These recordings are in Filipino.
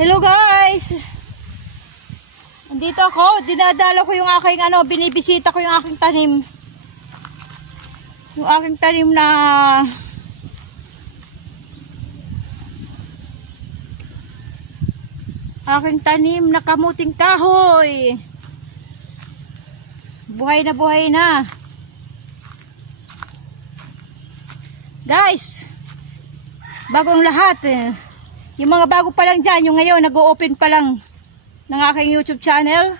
Hello guys! Andito ako, dinadala ko yung aking ano, binibisita ko yung aking tanim. Yung aking tanim na aking tanim na kamuting kahoy. Buhay na buhay na. Guys, bagong lahat eh. Yung mga bago pa lang dyan, yung ngayon, nag-open pa lang ng aking YouTube channel.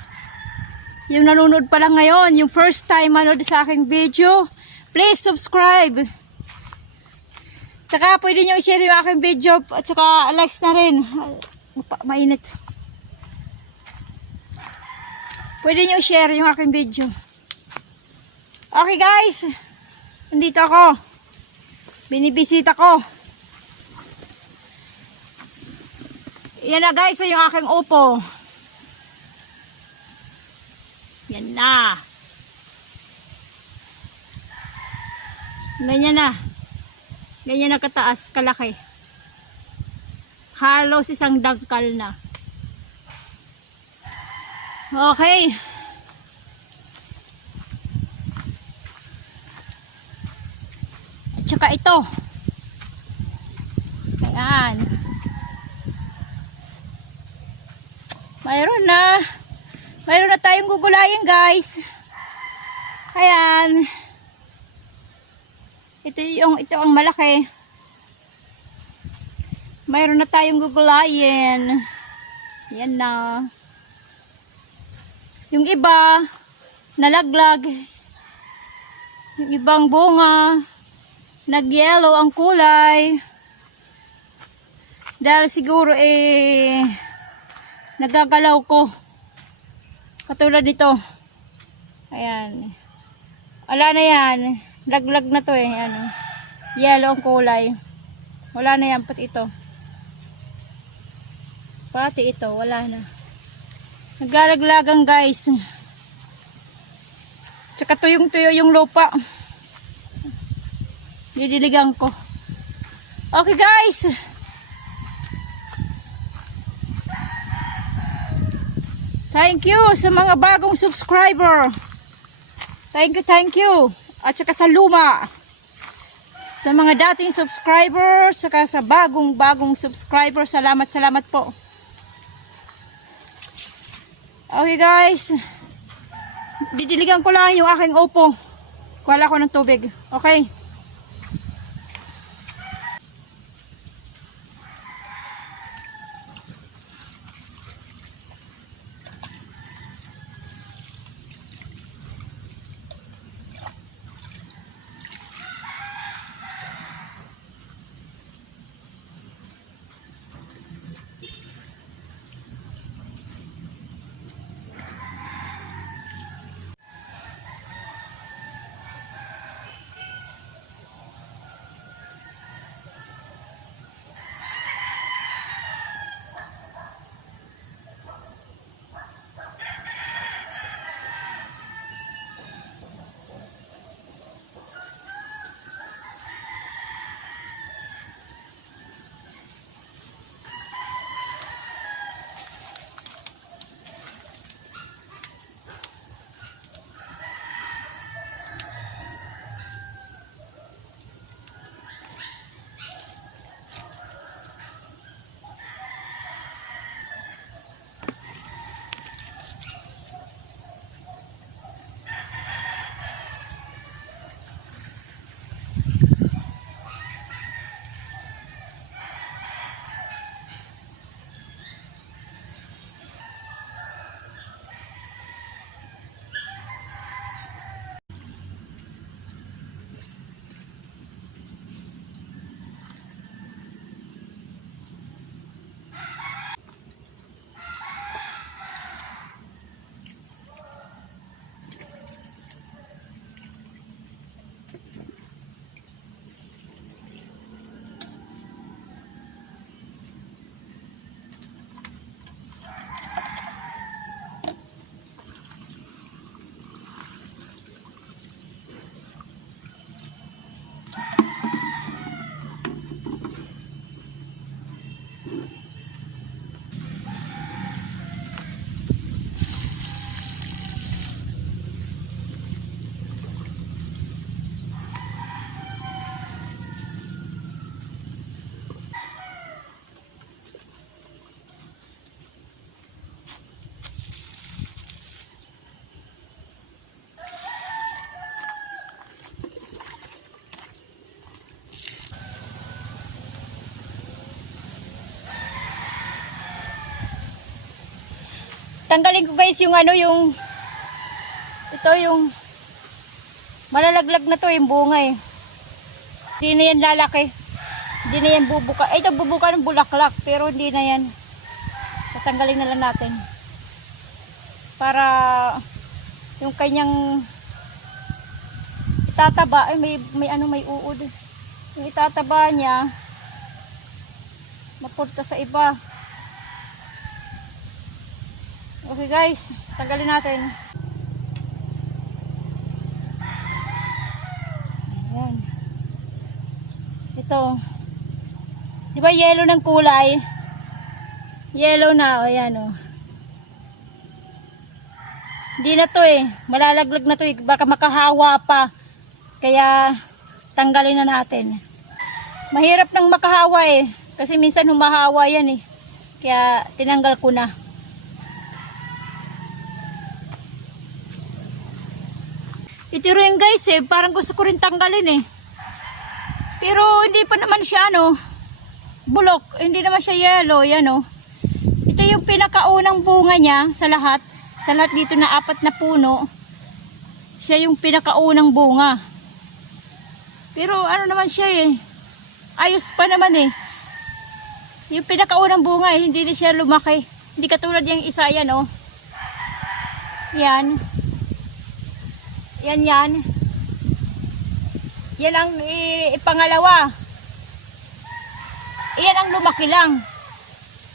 Yung nanonood pa lang ngayon, yung first time manood sa aking video, please subscribe. Tsaka pwede nyo i-share yung aking video at tsaka likes na rin. Mainit. Pwede nyo i-share yung aking video. Okay guys, nandito ako. Binibisita ko. Yan na guys, yung aking upo. Yan na. Ganyan na. Ganyan na kataas, kalaki. Halos isang dagkal na. Okay. At saka ito. Ayan. Mayroon na. Mayroon na tayong gugulayin guys. Ayan. Ito yung ito ang malaki. Mayroon na tayong gugulayin. Yan na. Yung iba nalaglag. Yung ibang bunga nag-yellow ang kulay. Dahil siguro eh nagagalaw ko. Katulad nito. Ayan. Wala na yan. Laglag na to eh. Ano. Yellow ang kulay. Wala na yan. Pati ito. Pati ito. Wala na. Naglalaglagan guys. Tsaka tuyong-tuyo yung lupa. Didiligan ko. Okay guys. Thank you sa mga bagong subscriber. Thank you, thank you. At saka sa luma. Sa mga dating subscriber, saka sa bagong bagong subscriber, salamat, salamat po. Okay guys. Didiligan ko lang yung aking upo. Kuhala ko ng tubig. Okay. Tanggalin ko guys yung ano yung ito yung malalaglag na to yung bunga eh. Hindi na yan lalaki. Hindi na yan bubuka. Eh, ito bubuka ng bulaklak pero hindi na yan. Tatanggalin na lang natin. Para yung kanyang itataba ay may may ano may uod. Yung itataba niya mapunta sa iba. Okay guys, tanggalin natin. Ayan. Ito. Di ba yellow ng kulay? Yellow na, o ayan o. Hindi na to eh. Malalaglag na to eh. Baka makahawa pa. Kaya tanggalin na natin. Mahirap nang makahawa eh. Kasi minsan humahawa yan eh. Kaya tinanggal ko na. Ito rin guys eh. Parang gusto ko rin tanggalin eh. Pero hindi pa naman siya ano. Bulok. Hindi naman siya yellow. Yan oh. Ito yung pinakaunang bunga niya sa lahat. Sa lahat dito na apat na puno. Siya yung pinakaunang bunga. Pero ano naman siya eh. Ayos pa naman eh. Yung pinakaunang bunga eh, hindi na siya lumaki. Hindi katulad yung isa yan oh. Yan. Yan yan. Yan ang ipangalawa. Yan ang lumaki lang.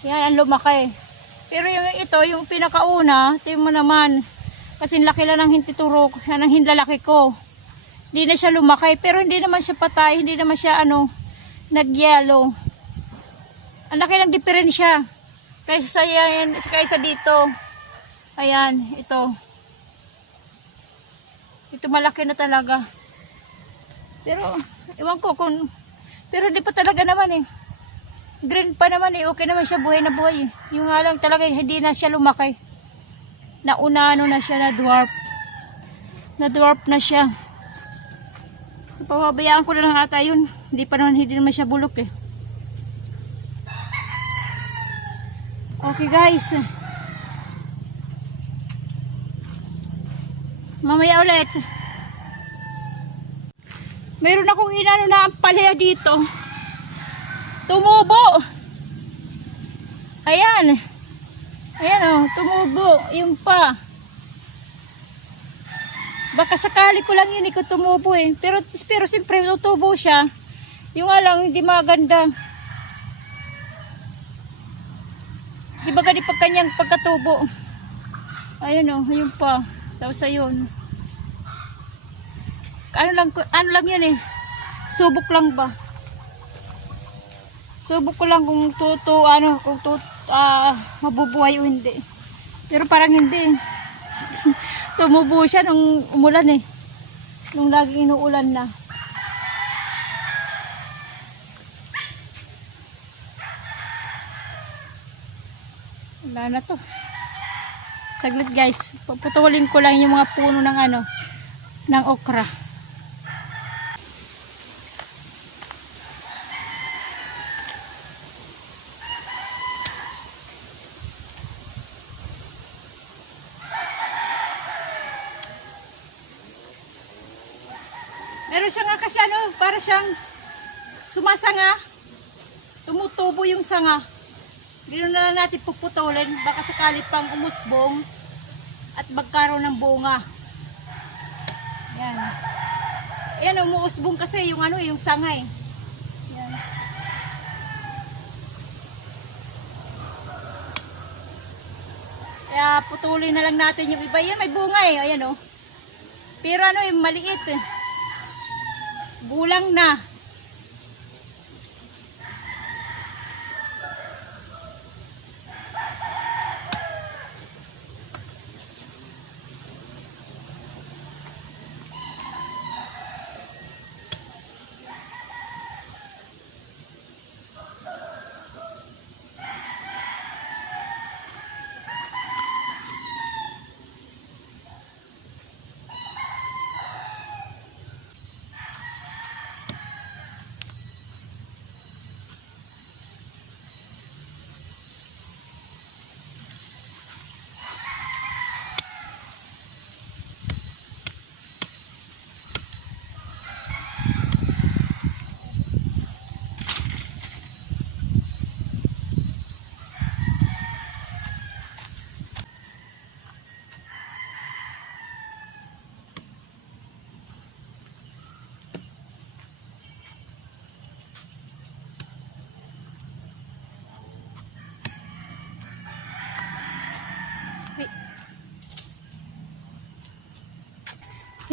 Yan ang lumaki. Pero yung ito, yung pinakauna, tingnan mo naman. Kasi laki lang ng hintiturok. Yan ang hinlalaki ko. Hindi na siya lumaki. Pero hindi naman siya patay. Hindi naman siya ano, nag-yellow. Ang laki ng diferensya. Kaysa sa yan, kaysa dito. Ayan, ito. Ito malaki na talaga. Pero, ewan ko kung, pero hindi pa talaga naman eh. Green pa naman eh, okay naman siya, buhay na buhay eh. Yung nga lang talaga, hindi na siya lumaki. Nauna ano na siya, na dwarf. Na dwarf na siya. Pababayaan ko na lang ata yun. Hindi pa naman, hindi naman siya bulok eh. Okay guys. Mamaya ulit. Meron akong inano na ang palaya dito. Tumubo. Ayan. Ayan oh, tumubo. Yung pa. Baka sakali ko lang yun ikaw tumubo eh. Pero, pero siyempre tutubo siya. Yung nga hindi maganda. Di ba gani pag kanyang pagkatubo? Ayun oh, yun pa. Tapos ayun. Ano lang, ano lang yun eh. Subok lang ba? Subok ko lang kung tuto, ano, kung tuto, ah, mabubuhay o hindi. Pero parang hindi. Tumubo siya nung umulan eh. Nung laging inuulan na. Wala na to. Saglit guys. Puputulin ko lang yung mga puno ng ano, ng okra. Meron siya nga kasi ano, para siyang sumasanga. Tumutubo yung sanga. Ganoon na lang natin puputulin. Baka sakali pang umusbong at magkaroon ng bunga. Yan. Yan, umuusbong kasi yung ano, yung sangay. Yan. Kaya putulin na lang natin yung iba. Yan, may bunga eh. Ayan oh. Pero ano, yung maliit eh. Bulang na.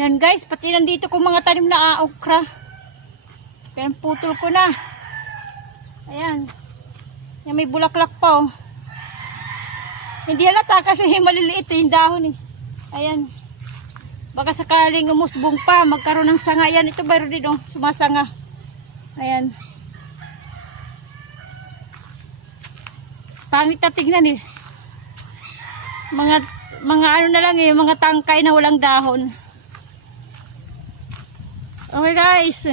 Yan guys, pati nandito ko mga tanim na ah, okra. Yan, putol ko na. Ayan. Yan, may bulaklak pa oh. Hindi halata kasi maliliit eh, yung dahon eh. Ayan. Baka sakaling umusbong pa, magkaroon ng sanga. Yan, ito mayroon din oh, sumasanga. Ayan. Pangit na tignan eh. Mga, mga ano na lang eh, mga tangkay na walang dahon. Okay guys.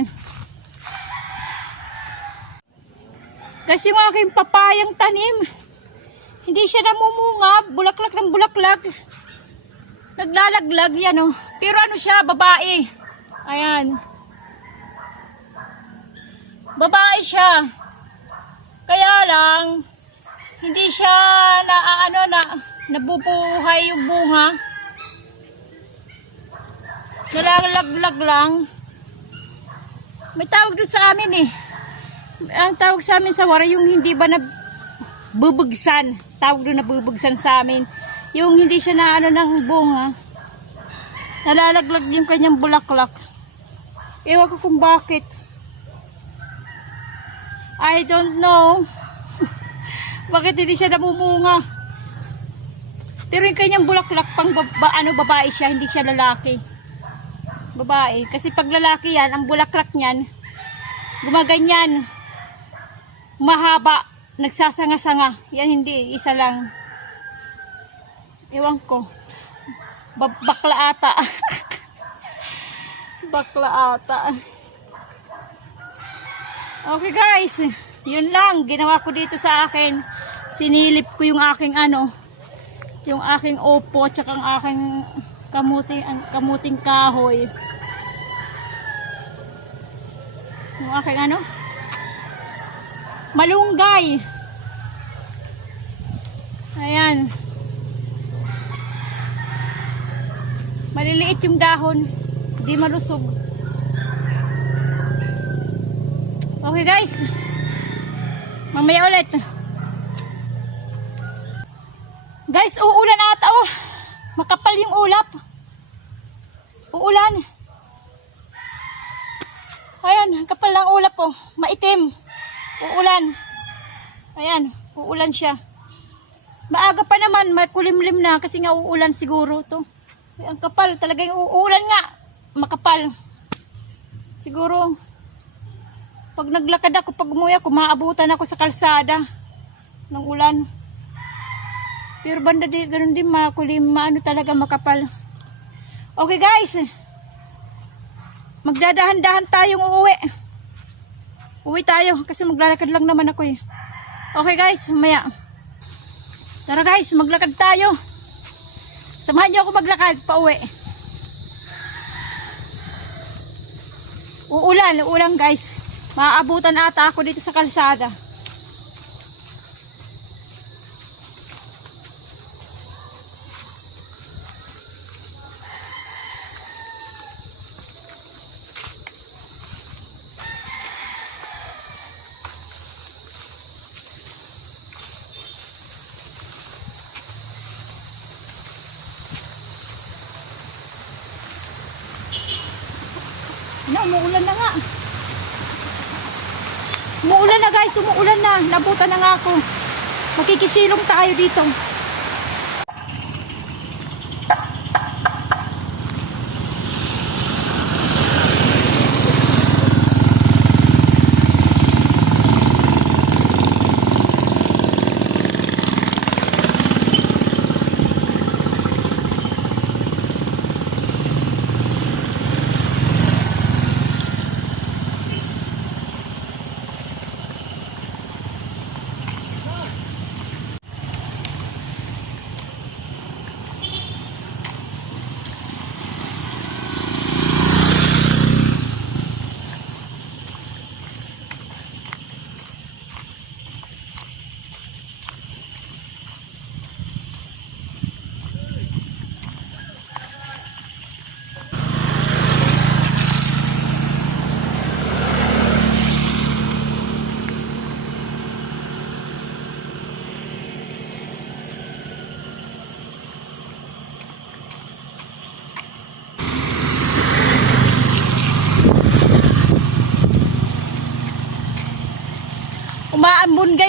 Kasi yung aking papayang tanim, hindi siya namumunga, bulaklak ng bulaklak. Naglalaglag yan oh. Pero ano siya, babae. Ayan. Babae siya. Kaya lang, hindi siya na ano na nabubuhay yung bunga. Nalalaglag lang. May tawag doon sa amin eh. Ang tawag sa amin sa wara yung hindi ba na bubugsan. Tawag doon na bubugsan sa amin. Yung hindi siya na ano ng bunga. Nalalaglag yung kanyang bulaklak. Ewan ko kung bakit. I don't know. bakit hindi siya namumunga. Pero yung kanyang bulaklak pang baba, ano, babae siya, hindi siya lalaki. Babae. Kasi pag lalaki yan, ang bulaklak niyan, gumaganyan. Mahaba. Nagsasanga-sanga. Yan hindi, isa lang. Ewan ko. Ba- bakla ata. bakla ata. Okay guys, yun lang. Ginawa ko dito sa akin. Sinilip ko yung aking ano, yung aking opo at saka ang aking kamuting, ang kamuting kahoy. Yung aking ano, malunggay. Ayan. Maliliit yung dahon. Hindi malusog. Okay guys. Mamaya ulit. Guys, uulan ata oh. Makapal yung ulap. Uulan. Ayan, kapal ng ulap oh. Maitim. Uulan. Ayan, uulan siya. Maaga pa naman, makulimlim na kasi nga uulan siguro to. Ang kapal, talaga yung uulan nga. Makapal. Siguro, pag naglakad ako, pag umuwi ako, maabutan ako sa kalsada ng ulan. Pero banda di, ganun din makulim, maano talaga makapal. Okay guys, magdadahan-dahan tayong uuwi. Uwi tayo kasi maglalakad lang naman ako eh. Okay guys, maya. Tara guys, maglakad tayo. Samahan niyo ako maglakad pa uwi. Uulan, uulan guys. Maaabutan ata ako dito sa kalsada. Umuulan na nga. Umuulan na guys, umuulan na. Nabutan na nga ako. Makikisilong tayo dito.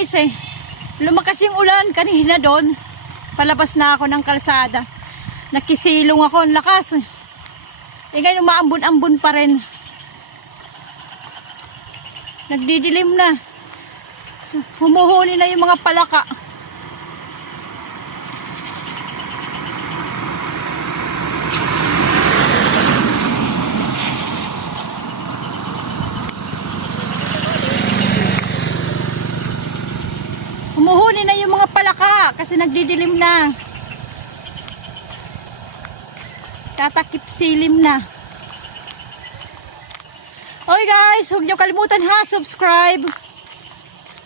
Guys eh. Lumakas yung ulan kanina doon. Palabas na ako ng kalsada. Nakisilong ako, ang lakas. Eh ngayon umaambon-ambon pa rin. Nagdidilim na. Humuhuli na yung mga palaka. Humuhuli na yung mga nagdidilim na. Tatakip silim na. Okay guys, huwag niyo kalimutan ha, subscribe.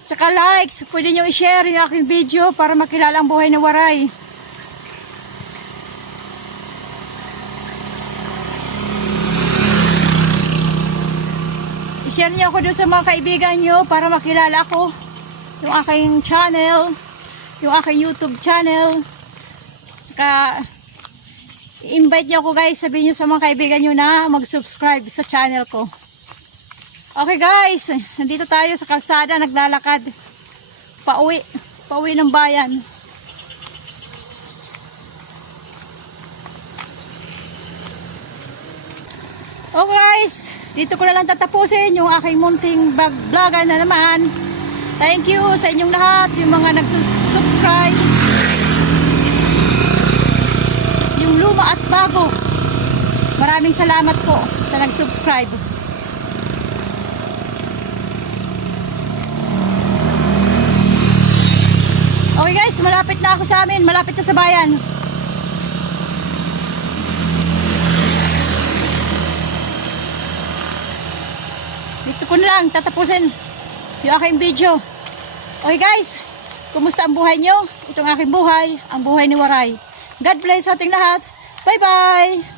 Tsaka likes, pwede niyo i-share yung aking video para makilala ang buhay na waray. I-share niyo ako doon sa mga kaibigan niyo para makilala ko yung aking channel, yung aking YouTube channel. Tsaka, i-invite niyo ako guys, sabihin niyo sa mga kaibigan niyo na mag-subscribe sa channel ko. Okay guys, nandito tayo sa kalsada, naglalakad. Pauwi, pauwi ng bayan. Okay guys, dito ko na lang tatapusin yung aking munting vlog na naman. Thank you sa inyong lahat, yung mga nag-subscribe. Yung luma at bago. Maraming salamat po sa nag-subscribe. Okay guys, malapit na ako sa amin. Malapit na sa bayan. Dito ko na lang tatapusin yung aking video. Okay guys, kumusta ang buhay nyo? Itong aking buhay, ang buhay ni Waray. God bless sa ating lahat. Bye bye!